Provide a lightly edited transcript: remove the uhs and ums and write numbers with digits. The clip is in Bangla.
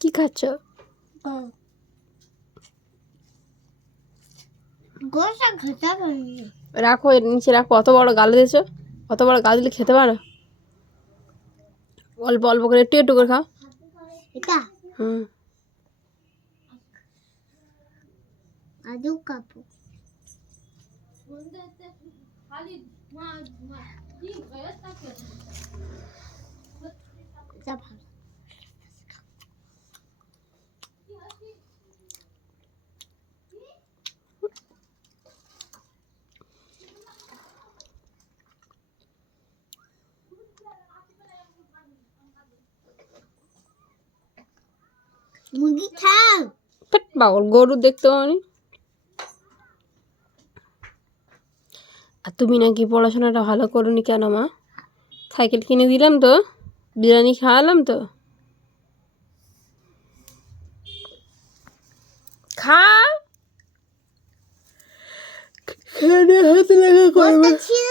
কি খাচ্ছ? গোসা খেতে পারি। রাখো, এর নিচে রাখো। অত বড় গাল দিয়েছো, অত বড় গাল দিলে খেতে পারো? অল্প অল্প করে একটু একটু করে খাও। এটা হুম। আজু কাপু মুরগি খাও। পেট পাগল, গরু দেখতে পাওনি? আর তুমি নাকি পড়াশোনাটা ভালো করোনি কেন মা? সাইকেল কিনে দিলাম তো, বিরিয়ানি খাওয়ালাম তো। খা, খেয়ে হাতে লাগা করবে। ছিঁড়ে